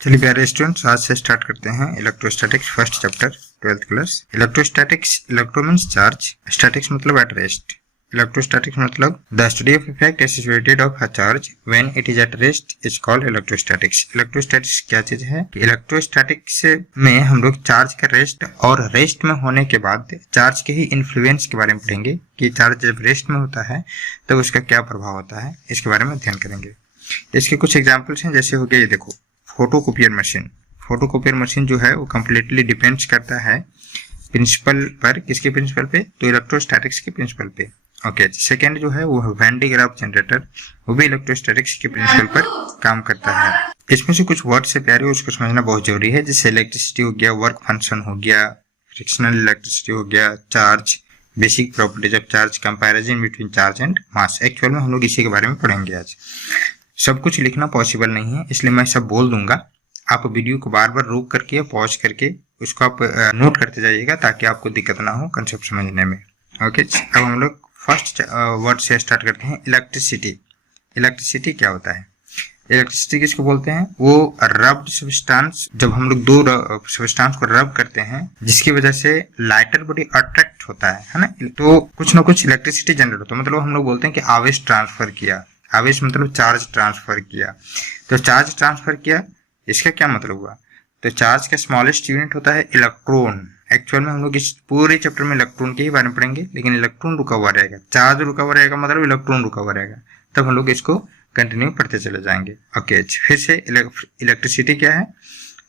चलिए प्यारे स्टूडेंट्स, आज से स्टार्ट करते हैं electrostatics first chapter 12th class. Electrostatics, electro means charge, statics मतलब एट रेस्ट। इलेक्ट्रोस्टैटिक्स मतलब the study of effect associated of a charge when it is at rest is called electrostatics. Electrostatics क्या चीज है? Electrostatics में हम लोग charge का rest और रेस्ट में होने के बाद चार्ज के ही इन्फ्लुएंस के बारे में पढ़ेंगे कि चार्ज जब रेस्ट में होता है तब उसका क्या प्रभाव होता है, इसके बारे में अध्ययन करेंगे। इसके कुछ एग्जाम्पल्स हैं, जैसे हो गया ये देखो फोटोकॉपियर मशीन। फोटोकॉपियर मशीन जो है वो कम्प्लीटली डिपेंड्स करता है प्रिंसिपल पर। किसके प्रिंसिपल पे? तो इलेक्ट्रोस्टैटिक्स के प्रिंसिपल पे। ओके, सेकंड जो है वो वैन डी ग्राफ जनरेटर, वो भी इलेक्ट्रोस्टैटिक्स के प्रिंसिपल पर काम करता है। इसमें से कुछ वर्ड से प्यारे उसको समझना बहुत जरूरी है, जैसे इलेक्ट्रिसिटी हो गया, वर्क फंक्शन हो गया, फ्रिक्शनल इलेक्ट्रिसिटी हो गया, charge, basic properties of charge, comparison between charge and mass. Actual में हम लोग इसी के बारे में पढ़ेंगे आज। सब कुछ लिखना पॉसिबल नहीं है, इसलिए मैं सब बोल दूंगा। आप वीडियो को बार बार रोक करके पॉज करके उसको आप नोट करते जाइएगा ताकि आपको दिक्कत ना हो कंसेप्ट समझने में। ओके, अब हम लोग फर्स्ट वर्ड से स्टार्ट करते हैं, इलेक्ट्रिसिटी। इलेक्ट्रिसिटी क्या होता है? इलेक्ट्रिसिटी किसको बोलते हैं? वो रब्ड सब्सटेंस, जब हम लोग दो सब्सटेंस को रब करते हैं जिसकी वजह से लाइटर बॉडी अट्रैक्ट होता है ना, तो कुछ ना कुछ इलेक्ट्रिसिटी जनरेट होता है। मतलब हम लोग बोलते हैं कि आवेश ट्रांसफर किया। आवेश मतलब चार्ज ट्रांसफर किया। तो चार्ज ट्रांसफर किया, इसका क्या मतलब हुआ? तो चार्ज का स्मॉलेस्ट यूनिट होता है इलेक्ट्रॉन। एक्चुअल में हम लोग इस पूरे चैप्टर में इलेक्ट्रॉन के ही बारे में पढ़ेंगे, लेकिन इलेक्ट्रॉन रुका हुआ रहेगा, चार्ज रुका हुआ रहेगा, मतलब इलेक्ट्रॉन रुका हुआ रहेगा। तब हम लोग इसको कंटिन्यू पढ़ते चले जाएंगे। ओके, फिर से इलेक्ट्रिसिटी क्या है?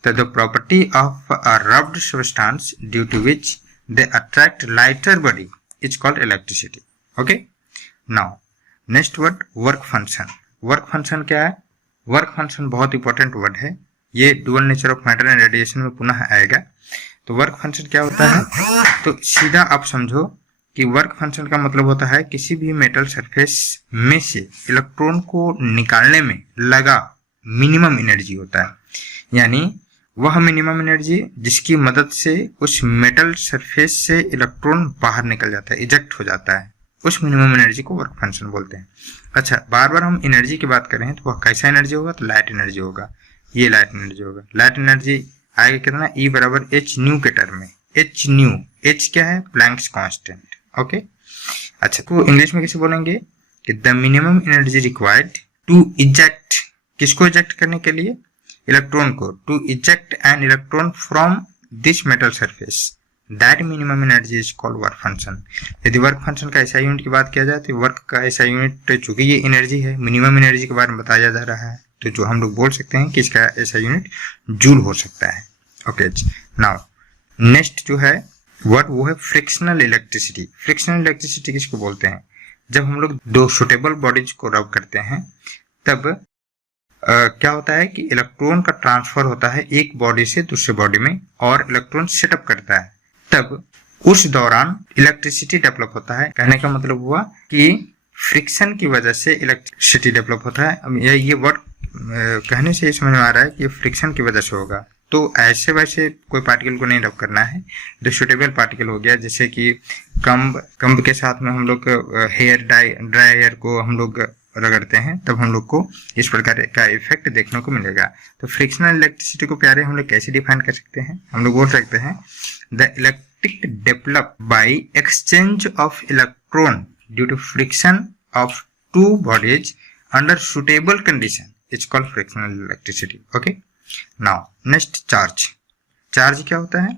तो the property of a rubbed substance due to which they attract lighter body is called electricity. Okay, now next word, work function. Work function क्या है? वर्क फंक्शन बहुत इंपॉर्टेंट वर्ड है, ये dual nature of matter and radiation में पुनः आएगा। तो work function क्या होता है? तो सीधा आप समझो कि वर्क फंक्शन का मतलब होता है किसी भी मेटल सरफेस में से इलेक्ट्रॉन को निकालने में लगा मिनिमम एनर्जी होता है, यानी वह मिनिमम एनर्जी जिसकी मदद से उस मेटल सरफेस से इलेक्ट्रॉन बाहर निकल जाता है, इजेक्ट हो जाता है, उस मिनिमम एनर्जी को वर्क फंक्शन बोलते हैं। अच्छा, बार बार हम एनर्जी की बात करें तो वह कैसा एनर्जी होगा? तो लाइट एनर्जी होगा। ये लाइट एनर्जी होगा। लाइट एनर्जी आएगा कितना? E बराबर एच न्यू के टर्म में। एच न्यू, एच क्या है? Planck's constant. ओके, अच्छा, तो इंग्लिश में कैसे बोलेंगे कि the minimum energy required to eject, किसको इजेक्ट करने के लिए? इलेक्ट्रॉन को। To eject an electron from this metal surface, that minimum energy is called work function. यदि वर्क फंक्शन का ऐसा यूनिट की बात किया जाए तो वर्क का ऐसा यूनिट, चूंकि ये एनर्जी है, मिनिमम एनर्जी के बारे में बताया जा रहा है, तो जो हम लोग बोल सकते हैं कि इसका ऐसा यूनिट जूल हो सकता है। ओके, नाउ नेक्स्ट जो है वर्ड वो है फ्रिक्शनल इलेक्ट्रिसिटी। फ्रिक्शनल इलेक्ट्रिसिटी किसको बोलते हैं? जब हम लोग दो सुटेबल बॉडीज को रब करते हैं तब क्या होता है कि इलेक्ट्रॉन का ट्रांसफर होता है एक बॉडी से दूसरे बॉडी में, और इलेक्ट्रॉन सेटअप करता है, तब उस दौरान इलेक्ट्रिसिटी डेवलप होता है। कहने का मतलब हुआ कि फ्रिक्शन की वजह से इलेक्ट्रिसिटी डेवलप होता है। अब ये वर्ड कहने से ही समझ में आ रहा है कि फ्रिक्शन की वजह से होगा। तो ऐसे वैसे कोई पार्टिकल को नहीं रब करना है, जो सुटेबल पार्टिकल हो गया, जैसे कि कंब के साथ में हम लोग हेयर ड्राई हेयर को हम लोग रगड़ते हैं, तब हम लोग को इस प्रकार का इफेक्ट देखने को मिलेगा। तो फ्रिक्शनल इलेक्ट्रिसिटी को प्यारे हम लोग कैसे डिफाइन कर सकते हैं? हम लोग बोल सकते हैं the electric develop by exchange of electron due to friction of two bodies under suitable condition is called frictional electricity. Okay, now next charge. Charge क्या होता है?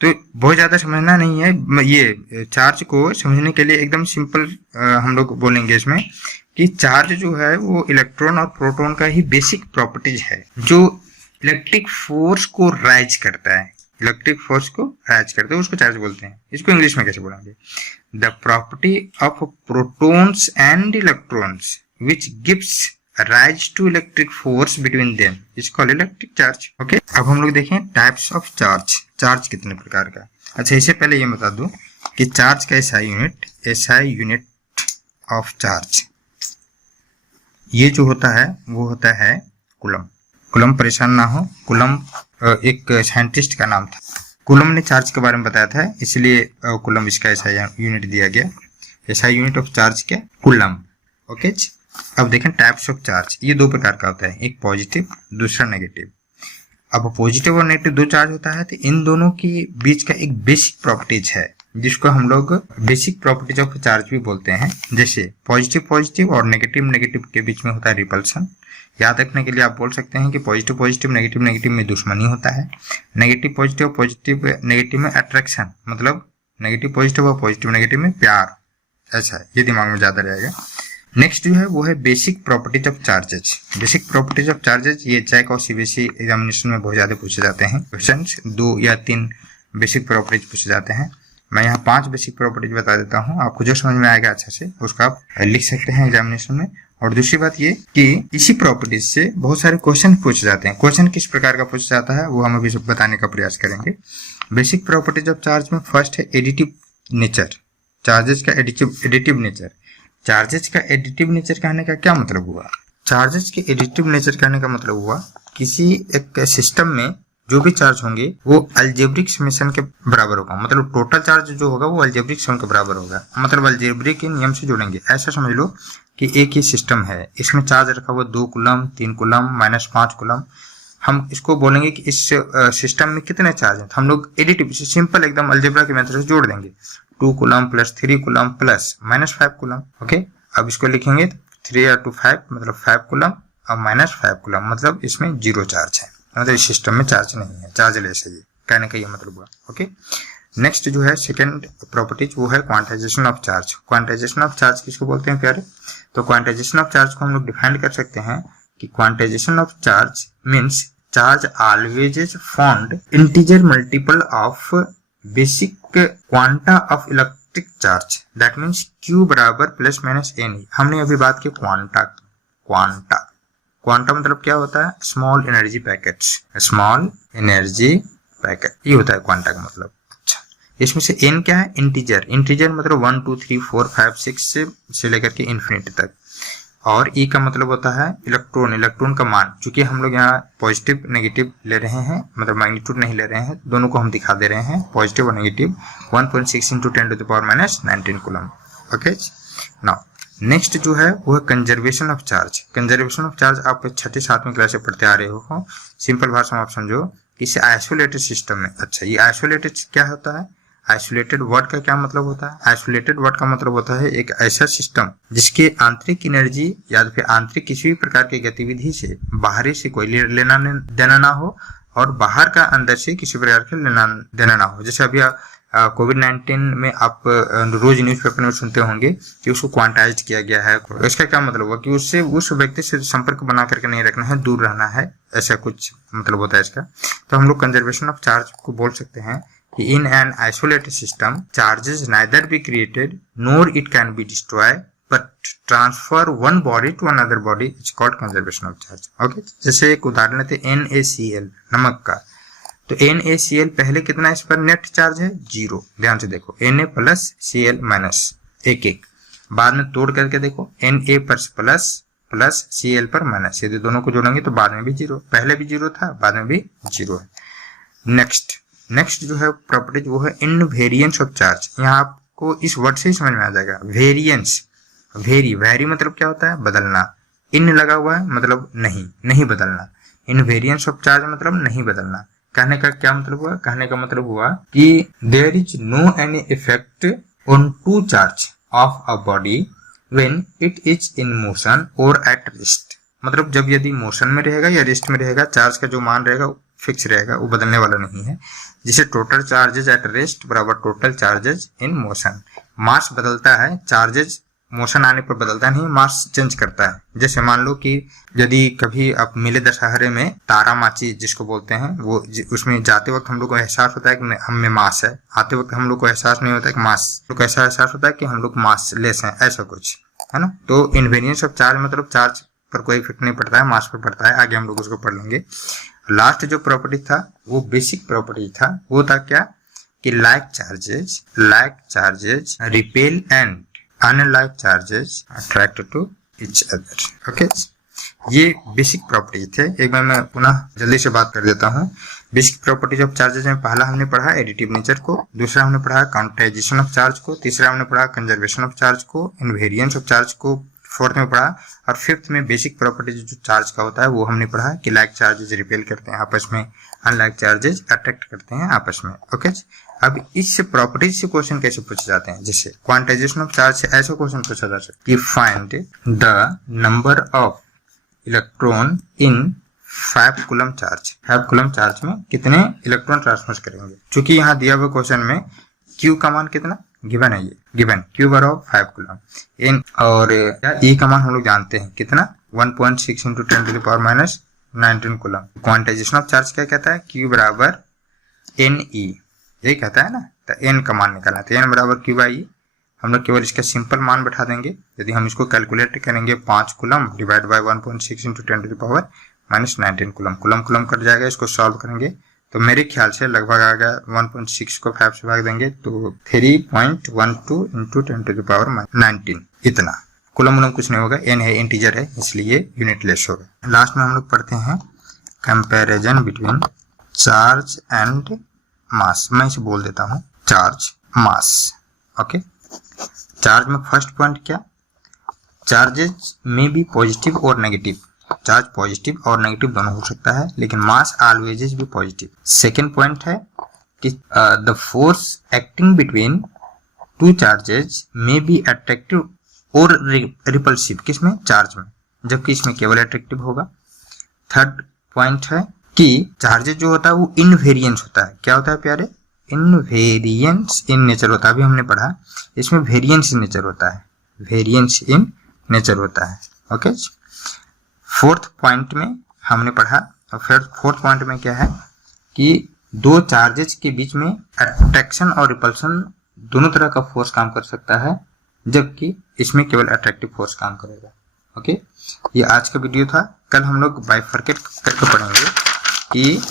तो बहुत ज्यादा समझना नहीं है, ये चार्ज को समझने के लिए एकदम सिंपल हम लोग बोलेंगे इसमें कि चार्ज जो है वो इलेक्ट्रॉन और प्रोटॉन का ही बेसिक प्रॉपर्टीज है, जो इलेक्ट्रिक फोर्स को राइज करता है। इलेक्ट्रिक फोर्स को राइज करते हैं, उसको चार्ज बोलते हैं। इसको इंग्लिश में कैसे बोलेंगे? The property of protons and electrons which gives rise to electric force between them is called electric charge. Okay, अब हम लोग देखें टाइप्स ऑफ चार्ज। चार्ज कितने प्रकार का? अच्छा, इससे पहले ये बता दूं कि चार्ज का एसआई यूनिट ऑफ चार्ज, ये जो होता है वो होता है कूलम। कूलम, परेशान ना हो, कूलम एक साइंटिस्ट का नाम था। कूलम ने चार्ज के बारे में बताया था, इसलिए कूलम इसका ऐसा यूनिट दिया गया। ऐसा यूनिट ऑफ चार्ज क्या? कूलम। ओके, अब देखें टाइप्स ऑफ चार्ज। ये दो प्रकार का होता है, एक पॉजिटिव, दूसरा नेगेटिव। अब पॉजिटिव और नेगेटिव दो चार्ज होता है तो इन दोनों के बीच का एक बेसिक प्रॉपर्टीज है जिसको हम लोग बेसिक प्रॉपर्टीज ऑफ चार्ज भी बोलते हैं। जैसे पॉजिटिव पॉजिटिव और नेगेटिव नेगेटिव के बीच में होता है रिपल्सन। याद रखने के लिए आप बोल सकते हैं कि पॉजिटिव पॉजिटिव नेगेटिव नेगेटिव में दुश्मनी होता है, नेगेटिव पॉजिटिव पॉजिटिव नेगेटिव में अट्रैक्शन, मतलब नेगेटिव पॉजिटिव और पॉजिटिव नेगेटिव में प्यार। ऐसा है, ये दिमाग में ज्यादा रहेगा। नेक्स्ट जो है वो है basic properties of charges. Basic properties of charges ये चेक और सीबीएसई एग्जामिनेशन में बहुत ज्यादा पूछे जाते हैं क्वेश्चंस। 2 या 3 बेसिक प्रॉपर्टीज पूछे जाते हैं। मैं यहाँ 5 बेसिक प्रॉपर्टीज बता देता हूँ, आपको जो समझ में आएगा अच्छा से उसका आप लिख सकते हैं एग्जामिनेशन में। और दूसरी बात ये कि इसी प्रॉपर्टीज से बहुत सारे क्वेश्चन पूछे जाते हैं। क्वेश्चन किस प्रकार का पूछा जाता है वो हम अभी बताने का प्रयास करेंगे। बेसिक प्रॉपर्टीज ऑफ चार्ज में फर्स्ट है एडिटिव नेचर। चार्जेस का एडिटिव नेचर। चार्जेस का एडिटिव नेचर कहने का क्या मतलब हुआ? चार्जेस के एडिटिव नेचर कहने का मतलब हुआ किसी एक सिस्टम में जो भी चार्ज होंगे वो अलजेब्रिक समेशन के बराबर होगा। मतलब टोटल चार्ज जो होगा वो अलजेब्रिक सम के बराबर होगा। मतलब अलजेब्रिक के नियम से जोड़ेंगे। ऐसा समझ लो कि एक ही सिस्टम है, इसमें चार्ज रखा हुआ 2 कूलम, 3 कूलम, -5 कूलम। हम इसको बोलेंगे कि इस सिस्टम में कितने चार्ज हैं, तो हम लोग एडिटिव सिंपल एकदम अलजेब्रा के मेथड से जोड़ देंगे। 2 coulomb plus 3 coulomb plus -5 coulomb. Okay, अब इसको लिखेंगे 3 या 2 5 मतलब 5 कूलम और -5 कूलम, मतलब इसमें 0 चार्ज है, मतलब इस सिस्टम में चार्ज नहीं है, चार्जलेस है। ये कहने का ये मतलब हुआ। ओके, नेक्स्ट जो है सेकंड प्रॉपर्टीज वो है quantization of charge. Quantization of charge किसको बोलते हैं प्यारे? तो क्वांटाइजेशन ऑफ चार्ज को हम लोग डिफाइन कर सकते हैं कि quantization of charge means charge always is found integer multiple of basic quanta of electric charge. That means Q बराबर प्लस माइनस n। हमने अभी बात की क्वांटा मतलब क्या होता है? Small energy packets. Small energy packet ये होता है क्वांटा का मतलब। अच्छा, इसमें से n क्या है? इंटीजर। इंटीजर मतलब 1 2 3 4 5 6 से लेकर के इन्फिनिटी तक। और E का मतलब होता है इलेक्ट्रॉन। इलेक्ट्रॉन का मान, चूंकि हम लोग यहाँ पॉजिटिव नेगेटिव ले रहे हैं, मतलब मैग्नीट्यूड नहीं ले रहे हैं, दोनों को हम दिखा दे रहे हैं पॉजिटिव और negative. 1.6 × 10⁻⁻19 coulomb. Okay, now next जो है वो है conservation of charge. Conservation of charge आप 6ठी 7वीं क्लास से पढ़ते आ रहे हो। सिंपल भाषा में आप समझो कि इसे आइसोलेटेड सिस्टम में। अच्छा, ये आइसोलेटेड क्या होता है? आइसोलेटेड वर्ड का क्या मतलब होता है? आइसोलेटेड वर्ड का मतलब होता है एक ऐसा सिस्टम जिसके आंतरिक एनर्जी या फिर आंतरिक किसी भी प्रकार की गतिविधि से बाहरी से कोई लेना देना ना हो और बाहर का अंदर से किसी प्रकार के लेना देना ना हो। जैसे अभी कोविड-19 में आप रोज न्यूज़पेपर में सुनते होंगे कि उसको क्वांटाइज किया गया है। इसका क्या मतलब हुआ कि उससे उस व्यक्ति से संपर्क बना करके नहीं रखना है, दूर रहना है, ऐसा कुछ मतलब होता है इसका। तो हम लोग कंजर्वेशन ऑफ चार्ज को बोल सकते हैं कि in an isolated system charges neither be created nor it can be destroyed but transfer one body to another body is called conservation of charge. Okay, जैसे एक उदाहरण लेते हैं NaCl नमक का। तो NaCl पहले कितना इस पर नेट चार्ज है? 0। ध्यान से देखो, Na प्लस Cl माइनस एक एक। बाद में तोड़ करके देखो, Na पर प्लस प्लस Cl पर माइनस, यदि दोनों को जोड़ेंगे तो बाद में भी 0, पहले भी 0 था, बाद में भी 0 है। नेक्स्ट जो है प्रॉपर्टीज वो है इनवेरिएंस ऑफ चार्ज। यहाँ आपको इस वर्ड से ही समझ में आ जाएगा। वेरिएंस, वेरी मतलब क्या होता है? बदलना। इन लगा हुआ है मतलब नहीं बदलना। इनवेरिएंस ऑफ चार्ज मतलब नहीं बदलना। कहने का क्या मतलब हुआ? कहने का मतलब हुआ कि there is no any effect on to charge of a body when it is in motion और एट रेस्ट। मतलब जब यदि मोशन में रहेगा या रेस्ट में रहेगा, चार्ज का जो मान रहेगा फिक्स रहेगा, वो बदलने वाला नहीं है। जिसे टोटल चार्जेज एट रेस्ट बराबर टोटल चार्जेज इन मोशन। मास बदलता है, चार्जेज मोशन आने पर बदलता नहीं, मास चेंज करता है। जैसे मान लो कि यदि कभी आप मिले दशहरे में तारामाची जिसको बोलते हैं, वो उसमें जाते वक्त हम लोग को एहसास होता है कि हम में मास है, आते वक्त हम लोग को एहसास नहीं होता है कि मास, तो कैसा एहसास होता है कि हम लोग मास लेस हैं, ऐसा कुछ है ना। तो इनवेरिएंस ऑफ चार्ज मतलब चार्ज पर कोई इफेक्ट नहीं पड़ता है, मास पर पड़ता है। आगे हम लोग उसको पढ़ लेंगे। लास्ट जो प्रॉपर्टी था वो बेसिक प्रॉपर्टी था, वो था क्या कि like charges repel and unlike charges attract to each other. Okay, ये बेसिक प्रॉपर्टी थे। एक बार मैं पुनः जल्दी से बात कर देता हूँ। बेसिक प्रॉपर्टीज ऑफ चार्जेस में पहला हमने पढ़ा एडिटिव नेचर को, दूसरा हमने पढ़ा क्वांटाइजेशन ऑफ चार्ज को, तीसरा हमने पढ़ा कंजर्वेशन ऑफ चार्ज को, इनवेरिएंस ऑफ चार्ज को, फोर्थ में पढ़ा। और फिफ्थ में बेसिक प्रॉपर्टीज जो चार्ज का होता है वो हमने पढ़ा कि लाइक चार्जेज रिपेल करते हैं आपस में, अनलाइक चार्जेज अट्रैक्ट करते हैं आपस में। ओके, अब इस प्रॉपर्टीज से क्वेश्चन कैसे पूछे जाते हैं, जैसे क्वांटाइजेशन ऑफ चार्ज से ऐसा क्वेश्चन पूछा जा सकता है कि find the number of electron in 5 coulomb charge. 5 coulomb charge में कितने इलेक्ट्रॉन ट्रांसफर करेंगे। चूंकि यहाँ दिया हुआ क्वेश्चन में Q का मान कितना गिवन है, ये गिवन Q बर ऑफ 5 कूलम इन, और E का मान हम लोग जानते हैं कितना 1.6 into 10 to the power minus 19 coulomb. Quantization of charge क्या कहता है, Q बराबर NE, यही कहता है ना। तो N का मान निकालना, तो N बराबर Q बाई E। हम लोग केवल इसका सिंपल मान बैठा देंगे। यदि हम इसको कैलकुलेट करेंगे 5 coulomb divide by 1.6 into 10 to the power minus 19 coulomb, coulomb coulomb cut जाएगा। इसको सॉल्व करेंगे तो मेरे ख्याल से लगभग आ गया 1.6 को 5 से भाग देंगे तो 3.12 इंटू 10 टू द पावर 19, इतना। कूलम वूलम कुछ नहीं होगा, n है, इंटीजर है, इसलिए यूनिट लेस होगा। लास्ट में हम लोग पढ़ते हैं comparison between charge and mass. मैं इसे बोल देता हूँ चार्ज मास। ओके, चार्ज में फर्स्ट पॉइंट क्या, चार्जेज में बी पॉजिटिव और नेगेटिव। चार्ज पॉजिटिव और नेगेटिव दोनों हो सकता है, लेकिन मास ऑलवेज भी पॉजिटिव। सेकेंड पॉइंट है कि the force acting between two charges में बी अट्रैक्टिव और रिपल्सिव, किसमें, चार्ज में, जबकि इसमें केवल अट्रैक्टिव होगा। थर्ड पॉइंट है कि चार्जेज जो होता है वो इनवेरियंस होता है। क्या होता है प्यारे, इनवेरियंस इन नेचर होता है। अभी हमने पढ़ा इसमें वेरियंस इन नेचर होता है, वेरियंस इन नेचर होता है। ओके, फोर्थ पॉइंट में हमने पढ़ा, और फिर फोर्थ पॉइंट में क्या है कि दो चार्जेस के बीच में अट्रैक्शन और रिपल्शन दोनों तरह का फोर्स काम कर सकता है, जबकि इसमें केवल अट्रैक्टिव फोर्स काम करेगा। ओके, ये आज का वीडियो था। कल हम लोग बाइफरकेट करके पढ़ेंगे कि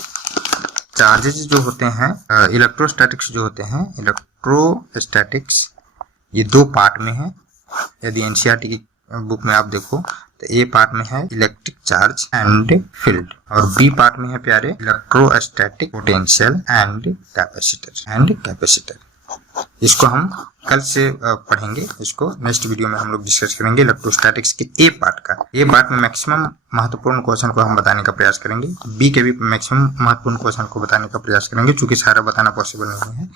चार्जेस जो होते हैं, इलेक्ट्रोस्टैटिक्स जो होते हैं, इलेक्ट्रोस्टैटिक्स ये 2 पार्ट में है। यदि एनसीईआरटी की बुक में आप देखो तो ए पार्ट में है इलेक्ट्रिक चार्ज एंड फील्ड, और बी पार्ट में है प्यारे इलेक्ट्रोस्टैटिक पोटेंशियल एंड कैपेसिटर। इसको हम कल से पढ़ेंगे। इसको नेक्स्ट वीडियो में हम लोग डिस्कस करेंगे इलेक्ट्रोस्टैटिक्स के ए पार्ट का। ए पार्ट में मैक्सिमम महत्वपूर्ण क्वेश्चन को हम बताने का प्रयास करेंगे, बी के भी मैक्सिमम महत्वपूर्ण क्वेश्चन को बताने का प्रयास करेंगे, क्योंकि सारा बताना पॉसिबल नहीं है।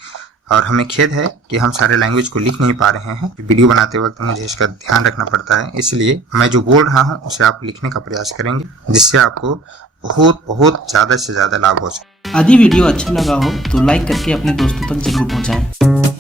और हमें खेद है कि हम सारे लैंग्वेज को लिख नहीं पा रहे हैं। वीडियो बनाते वक्त मुझे इसका ध्यान रखना पड़ता है, इसलिए मैं जो बोल रहा हूँ उसे आप लिखने का प्रयास करेंगे, जिससे आपको बहुत ज़्यादा से ज़्यादा लाभ हो सके। यदि वीडियो अच्छा लगा हो तो लाइक करके अपने दोस्तों तक जरूर पहुंचाएं।